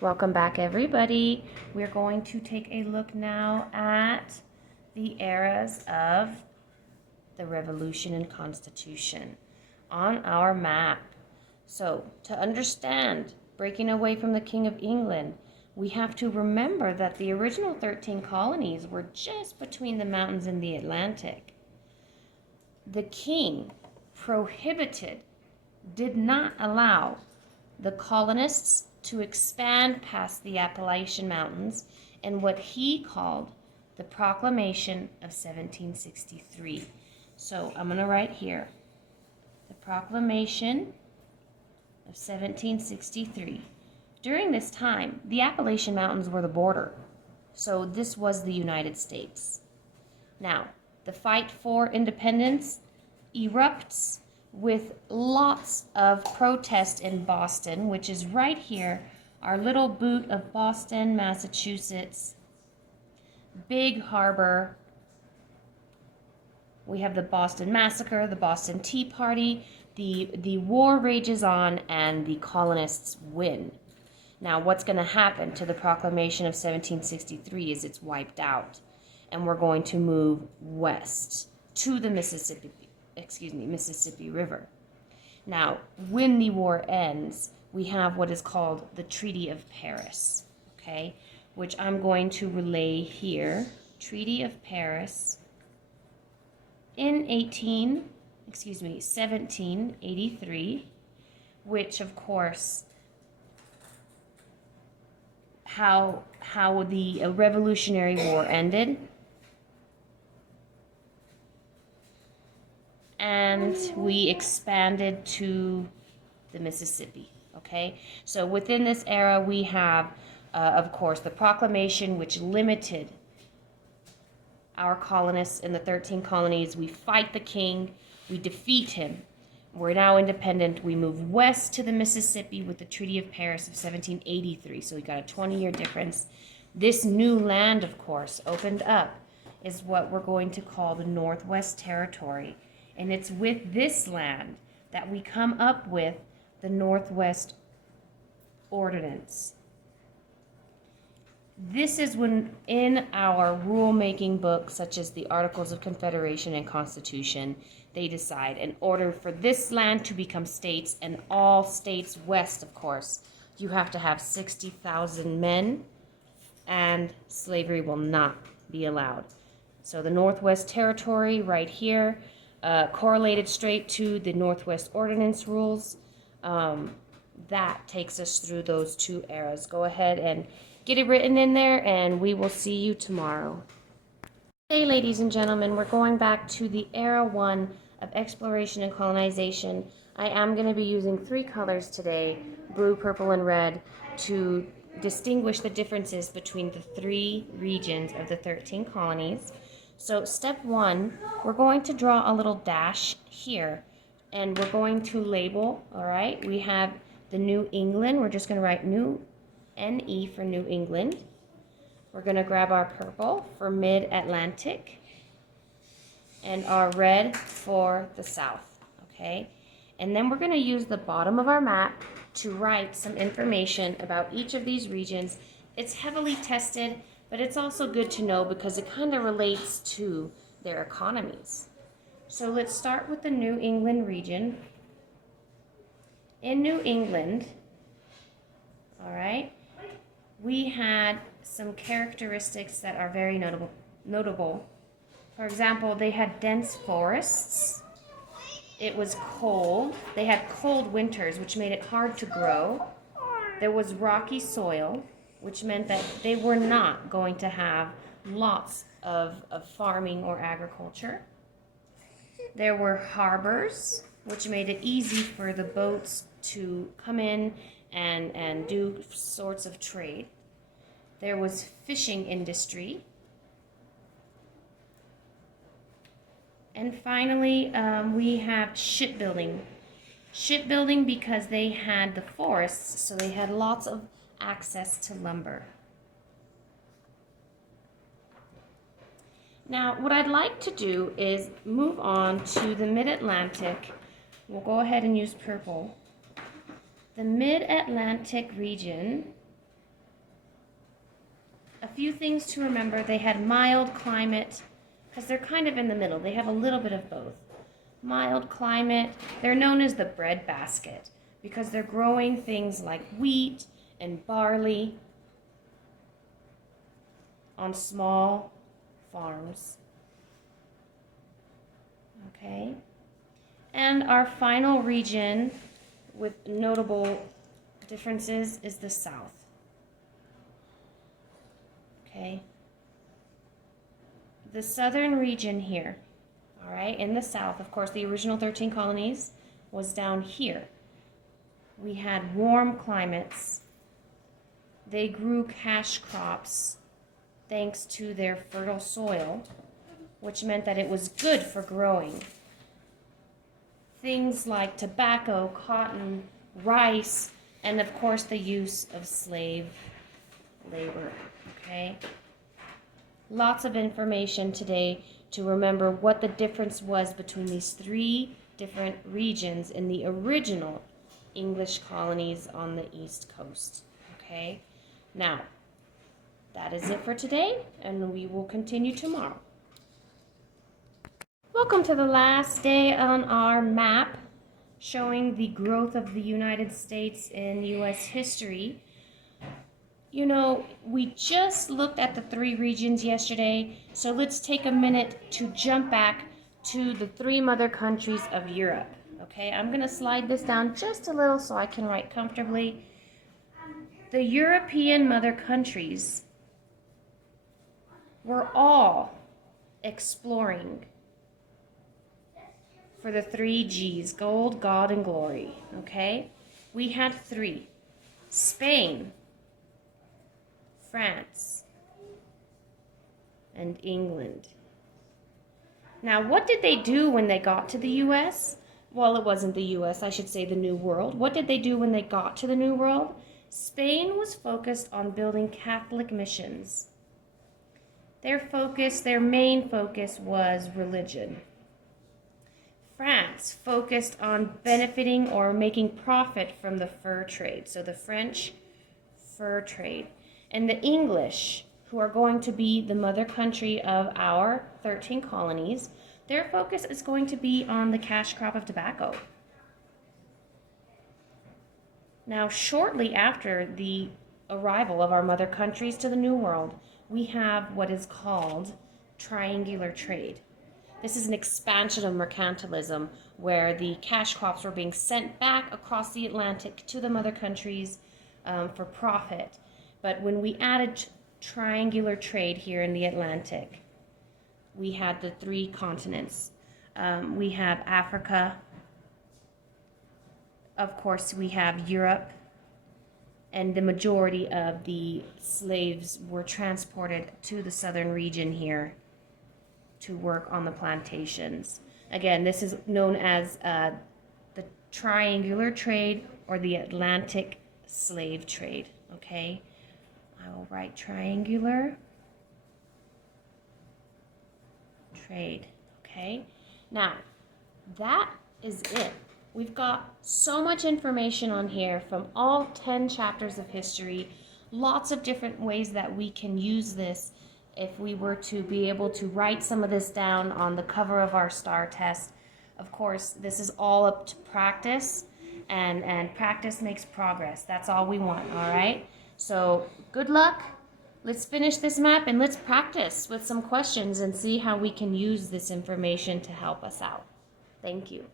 Welcome back, everybody. We're going to take a look now at the eras of the Revolution and Constitution on our map. So, to understand breaking away from the King of England, we have to remember that the original 13 colonies were just between the mountains and the Atlantic. The king prohibited, did not allow the colonists to expand past the Appalachian Mountains in what he called the Proclamation of 1763. So I'm going to write here, the Proclamation of 1763. During this time, the Appalachian Mountains were the border, so this was the United States. Now, the fight for independence erupts with lots of protest in Boston, which is right here, our little boot of Boston, Massachusetts. Big harbor. We have the Boston Massacre, the Boston Tea Party. The war rages on and the colonists win. Now, what's going to happen to the Proclamation of 1763 is it's wiped out, and we're going to move west to the Mississippi River. Now, when the war ends, we have what is called the Treaty of Paris, okay, which I'm going to relay here. Treaty of Paris in 1783, which of course how the Revolutionary War ended. And we expanded to the Mississippi, okay? So within this era, we have, of course, the proclamation, which limited our colonists in the 13 colonies. We fight the king, we defeat him. We're now independent. We move west to the Mississippi with the Treaty of Paris of 1783, so we got a 20-year difference. This new land, of course, opened up is what we're going to call the Northwest Territory. And it's with this land that we come up with the Northwest Ordinance. This is when in our rule-making books, such as the Articles of Confederation and Constitution, they decide in order for this land to become states, and all states west, of course, you have to have 60,000 men, and slavery will not be allowed. So the Northwest Territory right here, correlated straight to the Northwest Ordinance rules. That takes us through those two eras. Go ahead and get it written in there, and we will see you tomorrow. Hey, ladies and gentlemen, we're going back to the era 1 of exploration and colonization. I am going to be using 3 colors today, blue, purple, and red, to distinguish the differences between the 3 regions of the 13 colonies. So step 1, we're going to draw a little dash here, and we're going to label, all right? We have the New England. We're just going to write New, N-E for New England. We're going to grab our purple for Mid-Atlantic and our red for the South, okay? And then we're going to use the bottom of our map to write some information about each of these regions. It's heavily tested, but it's also good to know because it kind of relates to their economies. So let's start with the New England region. In New England, all right, we had some characteristics that are very notable. For example, they had dense forests. It was cold. They had cold winters, which made it hard to grow. There was rocky soil, which meant that they were not going to have lots of farming or agriculture. There were harbors, which made it easy for the boats to come in and do sorts of trade. There was fishing industry. And finally, we have shipbuilding. Shipbuilding because they had the forests, so they had lots of access to lumber. Now, what I'd like to do is move on to the Mid-Atlantic. We'll go ahead and use purple. The Mid-Atlantic region a few things to remember. They had mild climate, because they're kind of in the middle. They have a little bit of both. Mild climate. They're known as the breadbasket because they're growing things like wheat and barley on small farms. Okay. And our final region with notable differences is the South. Okay. The southern region here, all right, in the South, of course, the original 13 colonies was down here. We had warm climates. They grew cash crops thanks to their fertile soil, which meant that it was good for growing things like tobacco, cotton, rice, and of course the use of slave labor, okay? Lots of information today to remember what the difference was between these three different regions in the original English colonies on the East Coast, okay? Now, that is it for today, and we will continue tomorrow. Welcome to the last day on our map showing the growth of the United States in U.S. history. You know, we just looked at the three regions yesterday, so let's take a minute to jump back to the three mother countries of Europe. Okay, I'm going to slide this down just a little so I can write comfortably. The European mother countries were all exploring for the three G's, gold, God, and glory, okay? We had three: Spain, France, and England. Now, what did they do when they got to the U.S.? Well, it wasn't the U.S., I should say the New World. What did they do when they got to the New World? Spain was focused on building Catholic missions. Their main focus was religion. France focused on benefiting or making profit from the fur trade, so the French fur trade. And the English, who are going to be the mother country of our 13 colonies, their focus is going to be on the cash crop of tobacco. Now, shortly after the arrival of our mother countries to the New World, we have what is called triangular trade. This is an expansion of mercantilism where the cash crops were being sent back across the Atlantic to the mother countries for profit. But when we added triangular trade here in the Atlantic, we had the three continents. We have Africa, of course we have Europe, and the majority of the slaves were transported to the southern region here to work on the plantations. Again, this is known as the triangular trade or the Atlantic slave trade, okay? I will write triangular trade, okay? Now, that is it. We've got so much information on here from all 10 chapters of history, lots of different ways that we can use this if we were to be able to write some of this down on the cover of our STAR test. Of course, this is all up to practice, and practice makes progress. That's all we want, all right? So good luck. Let's finish this map and let's practice with some questions and see how we can use this information to help us out. Thank you.